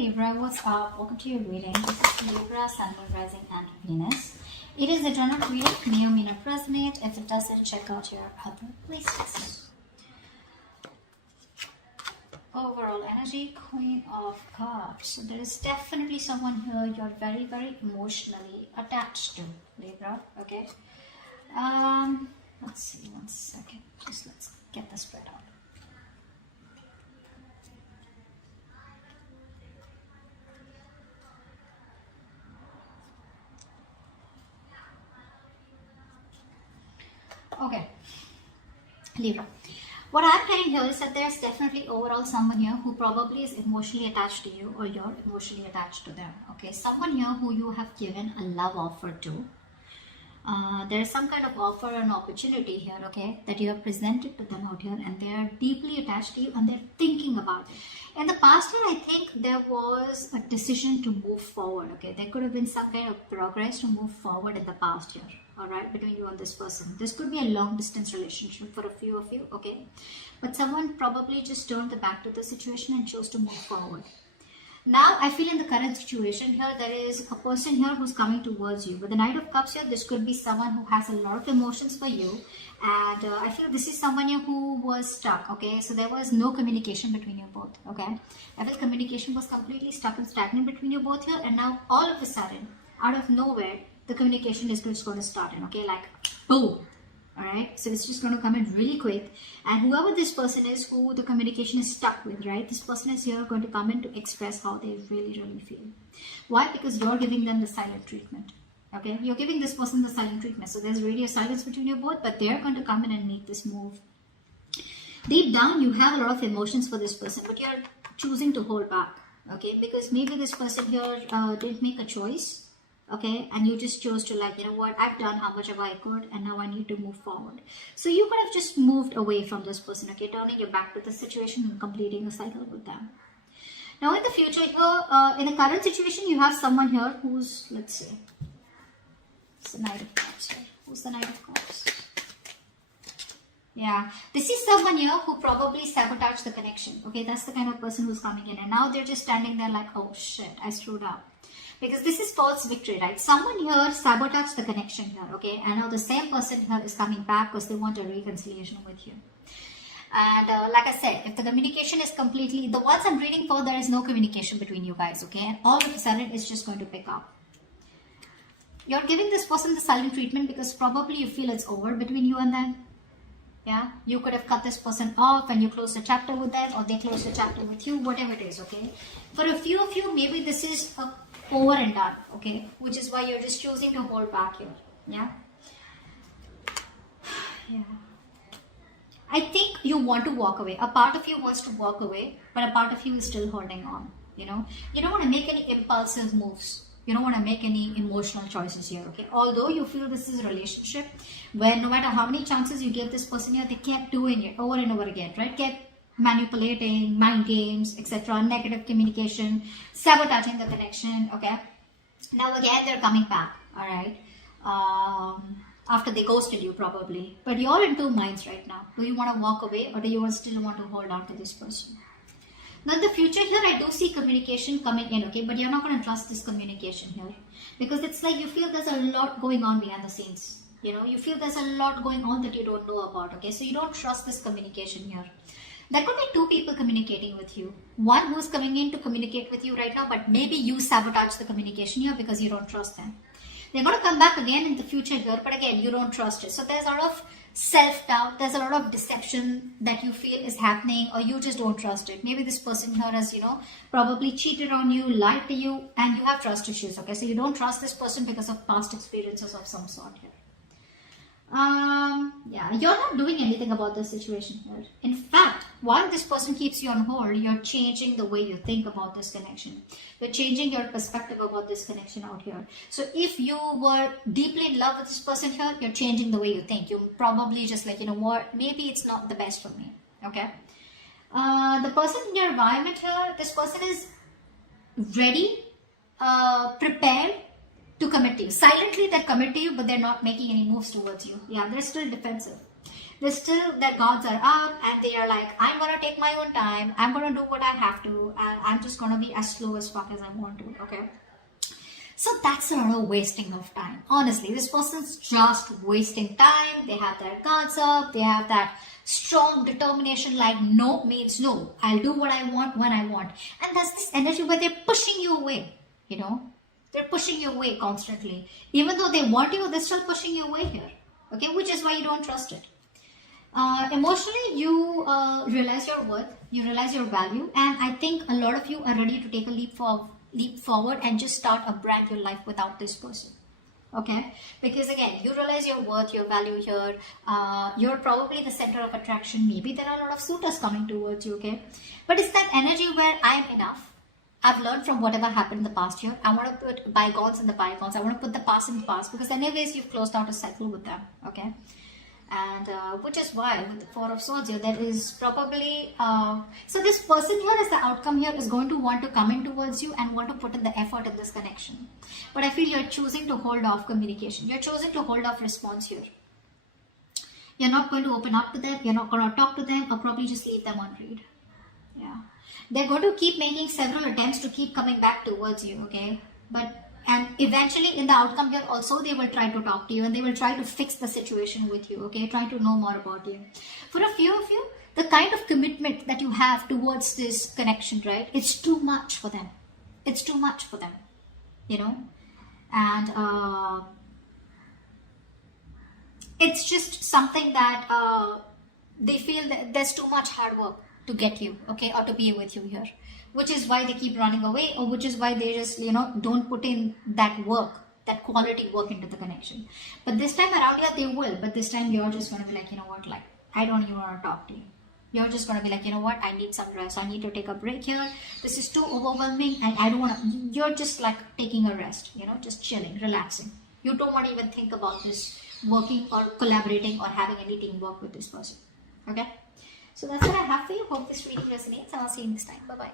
Libra, what's up? Welcome to your reading. This is Libra, Sun, Moon, Rising, and Venus. It is a general reading, may or may not resonate. If it doesn't, check out your other places. Overall energy, Queen of Cups. So there is definitely someone here you're very, very emotionally attached to, Libra. Okay. Let's see, 1 second. Let's get the spread out. Okay, Libra. What I'm getting here is that there's definitely overall someone here who probably is emotionally attached to you, or you're emotionally attached to them. Okay, someone here who you have given a love offer to. There's some kind of offer and opportunity here, okay, that you have presented to them out here, and they are deeply attached to you and they're thinking about it. In the past year, I think there was a decision to move forward, okay. There could have been some kind of progress to move forward in the past year, all right, between you and this person. This could be a long distance relationship for a few of you, okay, but someone probably just turned the back to the situation and chose to move forward. Now, I feel in the current situation here, there is a person here who's coming towards you. With the Knight of Cups here, this could be someone who has a lot of emotions for you. And I feel this is someone here who was stuck, okay? So there was no communication between you both, okay? I feel communication was completely stuck and stagnant between you both here. And now, all of a sudden, out of nowhere, the communication is just going to start in, okay? Like, boom! Alright, so it's just going to come in really quick, and whoever this person is who the communication is stuck with, right, this person is here going to come in to express how they really feel. Why? Because you're giving them the silent treatment. Okay, you're giving this person the silent treatment, so there's radio silence between you both, but they're going to come in and make this move. Deep down, you have a lot of emotions for this person, but you're choosing to hold back, okay, because maybe this person here didn't make a choice. Okay, and you just chose to, like, you know what, I've done how much of I could, and now I need to move forward. So you could have just moved away from this person, okay, turning your back to the situation and completing a cycle with them. Now in the future here, in the current situation, you have someone here who's, let's say, it's the Knight of Cups here. Who's the Knight of Cups? Yeah, this is someone here who probably sabotaged the connection, okay, that's the kind of person who's coming in, and now they're just standing there like, oh shit, I screwed up. Because this is false victory, right? Someone here sabotaged the connection here, okay? And now the same person here is coming back because they want a reconciliation with you. And like I said, if the communication is completely, the ones I'm reading for, there is no communication between you guys, okay? And all of a sudden, it's just going to pick up. You're giving this person the silent treatment because probably you feel it's over between you and them. Yeah, you could have cut this person off and you close the chapter with them, or they close the chapter with you, whatever it is, okay? For a few of you, maybe this is a over and done, okay, which is why you're just choosing to hold back here. Yeah, I think you want to walk away. A part of you wants to walk away, but a part of you is still holding on. You know, you don't want to make any impulsive moves. You don't want to make any emotional choices here, okay? Although you feel this is a relationship where no matter how many chances you give this person here, they kept doing it over and over again, right? Kept manipulating, mind games, etc., negative communication, sabotaging the connection, okay? Now again, they're coming back, all right? After they ghosted you probably. But you're in two minds right now. Do you want to walk away, or do you still want to hold on to this person? Now in the future here, I do see communication coming in, okay? But you're not going to trust this communication here. Because it's like you feel there's a lot going on behind the scenes. You know, you feel there's a lot going on that you don't know about, okay? So you don't trust this communication here. There could be two people communicating with you. One who's coming in to communicate with you right now, but maybe you sabotage the communication here because you don't trust them. They're going to come back again in the future here, but again, you don't trust it. So there's a lot of self-doubt, there's a lot of deception that you feel is happening, or you just don't trust it. Maybe this person here has, you know, probably cheated on you, lied to you, and you have trust issues, okay? So you don't trust this person because of past experiences of some sort here. Yeah, you're not doing anything about this situation here. In fact, while this person keeps you on hold, you're changing the way you think about this connection. You're changing your perspective about this connection out here. So if you were deeply in love with this person here, you're changing the way you think. You're probably just like, you know what, maybe it's not the best for me, okay? The person in your environment here, this person is ready, prepared, to commit to you. Silently, they commit to you, but they're not making any moves towards you. Yeah, they're still defensive. They still, their guards are up and they are like, I'm gonna take my own time, I'm gonna do what I have to, and I'm just gonna be as slow as fuck as I want to, okay? So that's a lot of wasting of time. Honestly, this person's just wasting time. They have their guards up. They have that strong determination, like no means no. I'll do what I want when I want. And that's this energy where they're pushing you away, you know. They're pushing you away constantly. Even though they want you, they're still pushing you away here. Okay, which is why you don't trust it. Emotionally, you realize your worth, you realize your value, and I think a lot of you are ready to take a leap forward and just start a brand new life without this person. Okay, because again, you realize your worth, your value here. You're probably the center of attraction. Maybe there are a lot of suitors coming towards you. Okay, but it's that energy where I am enough. I've learned from whatever happened in the past year. I want to put bygones in the bygones. I want to put the past in the past, because anyways you've closed out a cycle with them. Okay, and which is why with the Four of Swords here, there is probably so this person here, as the outcome here, is going to want to come in towards you and want to put in the effort in this connection. But I feel you're choosing to hold off communication. You're choosing to hold off response here. You're not going to open up to them. You're not going to talk to them, or probably just leave them on read. Yeah, they're going to keep making several attempts to keep coming back towards you. Okay, and eventually in the outcome here also, they will try to talk to you and they will try to fix the situation with you. Okay, try to know more about you. For a few of you, the kind of commitment that you have towards this connection, right, it's too much for them. It's too much for them, you know. And it's just something that they feel that there's too much hard work to get you, okay, or to be with you here, which is why they keep running away, or which is why they just, you know, don't put in that work, that quality work into the connection. But this time around, yeah, they will. But this time you're just going to be like, you know what, like, I don't even want to talk to you. You're just going to be like, you know what, I need some rest. I need to take a break here. This is too overwhelming and I don't want to. You're just like taking a rest, you know, just chilling, relaxing. You don't want to even think about this working or collaborating or having any teamwork with this person. Okay? So that's what I have for you. Hope this reading resonates, and I'll see you next time. Bye-bye.